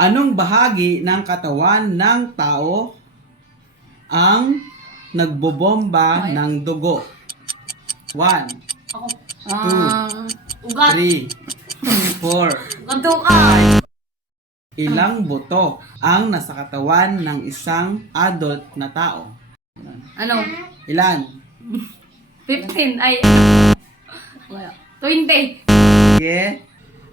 Anong bahagi ng katawan ng tao ang nagbobomba ng dugo? 1, Ako. 2, Ugat. 3, 4. Ganto ka. Ilang buto ang nasa katawan ng isang adult na tao? Ano? Ilan? 15. Ay. Wala. 20. Sige.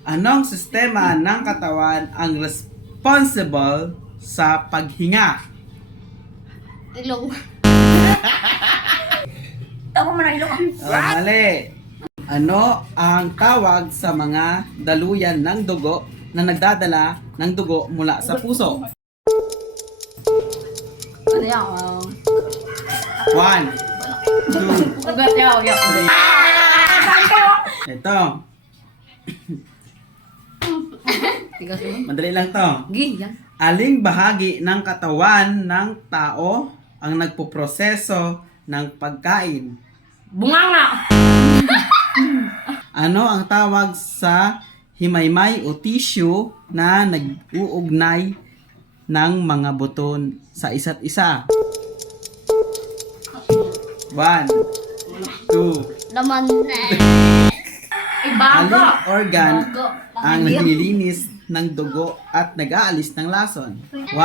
Anong sistema ng katawan ang responsible sa paghinga? Ilong. Ako mo na ilong. Mali. Ano ang tawag sa mga daluyan ng dugo na nagdadala ng dugo mula sa puso? Ano yan? 1, 2, Ugat yaw. ito. Tigas mo. Madali lang to. Gi, yan. Aling bahagi ng katawan ng tao ang nagpoproseso ng pagkain? Bunganga. Ano ang tawag sa himaymay o tissue na nag-uugnay ng mga buto sa isa't isa? 1, 2. Laman. Ay, bago. Aling organ Bago. ang naglilinis ng dugo at nag-aalis ng lason? 1,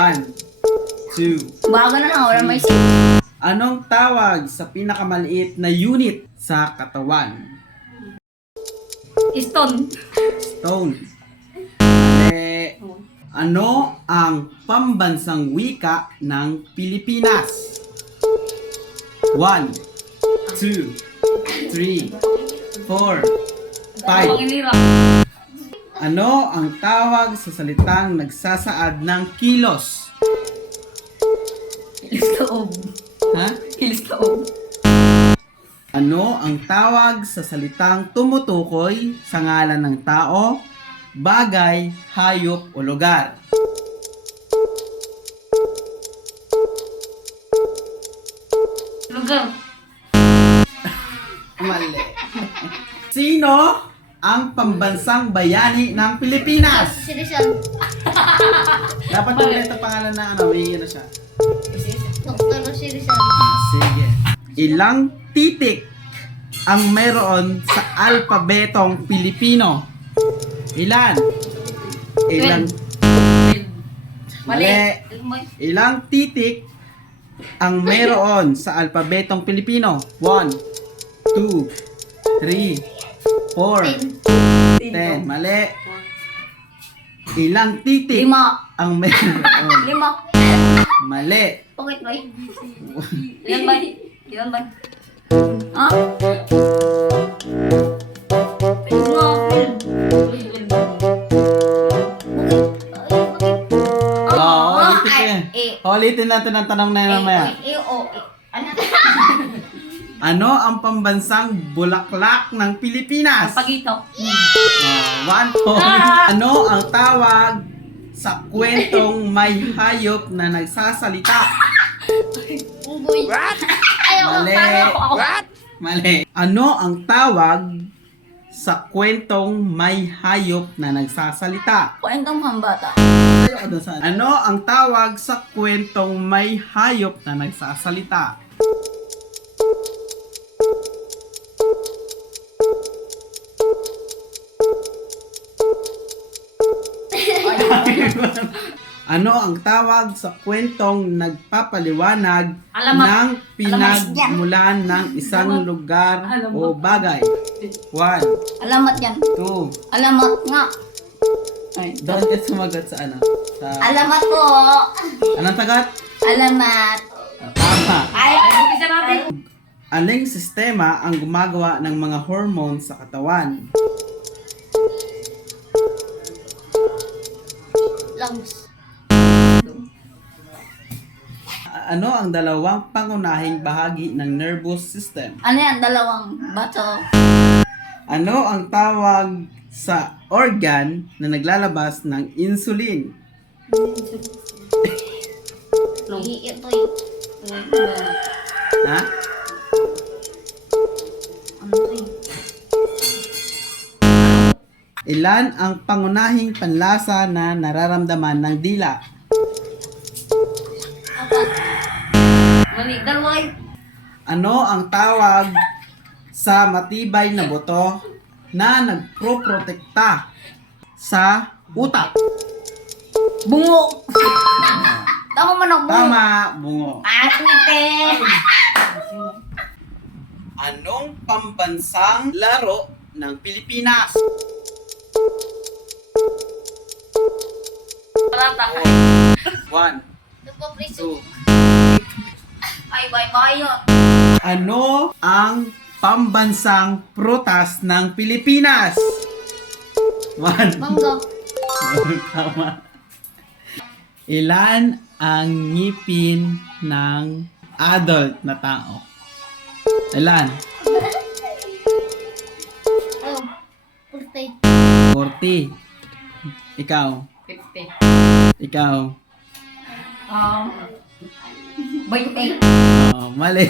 2. Bago na lang. Wala may Anong tawag sa pinakamaliit na unit sa katawan? Stone. Stone. Mali. Ano ang pambansang wika ng Pilipinas? 1, 2, 3, 4, 5. Panginira. Ano ang tawag sa salitang nagsasaad ng kilos? Kilis loob. Ha? Kilis loob. Ano ang tawag sa salitang tumutukoy sa ngalan ng tao, bagay, hayop o lugar? Lugar. Mali. Sino ang pambansang bayani ng Pilipinas? Si Rizal. Dapat ulit ang pangalan na ano, may na siya. Doktor si Rizal. Sige. Ilang titik ang meron sa alpabetong Pilipino? Ilan? Ilang? Mali. Ilang titik ang meron sa alpabetong Pilipino? 1, 2, 3, 4, 10. Mali. Ilang titik 5. ang meron? 5. Mali. Bakit ba? Ilan ba? Ilan ba? Ha? Please nga, Phil. Oo, ulitin ko yan. Ulitin natin ang tanong na yun mamaya. Ano? Ano ang pambansang bulaklak ng Pilipinas? Pagito. 1 point. Ano ang tawag sa kwentong may hayop na nagsasalita? Unggoy. Ayoko. Mali. Ako. Mali. Ano ang tawag sa kwentong may hayop na nagsasalita? Kwentong hambata. Ano ang tawag sa kwentong may hayop na nagsasalita? Ano ang tawag sa kwentong nagpapaliwanag Alamat. ng pinagmulan ng isang lugar o bagay? 1, Alamat yan. 2, Alamat nga. ay, doon ka sumagot sa ano? Sa, Alamat po. anong tagat? Alamat. Tama. Ay, isa natin. Aling sistema ang gumagawa ng mga hormones sa katawan? Lungs. Ano ang dalawang pangunahing bahagi ng nervous system? Ano yan? Dalawang bato. Ano ang tawag sa organ na naglalabas ng insulin? Ito yung Ha? Ano to eh? Ilan ang pangunahing panlasa na nararamdaman ng dila? Apat. Mali, dalawa eh. Ano ang tawag sa matibay na buto na nagproprotekta sa utak? Bungo. Tama man ang bungo. Tama, bungo. Ate. Anong pambansang laro ng Pilipinas? Parata. 1, Dupo priso. 2. Ay, bye-bye yun. Ano ang pambansang prutas ng Pilipinas? 1. Mangga. Tama. Ilan ang ngipin ng adult na tao? Ilan? Oh. Purtay. 40. Ikaw. 50. Ikaw. 28. Oh, mali.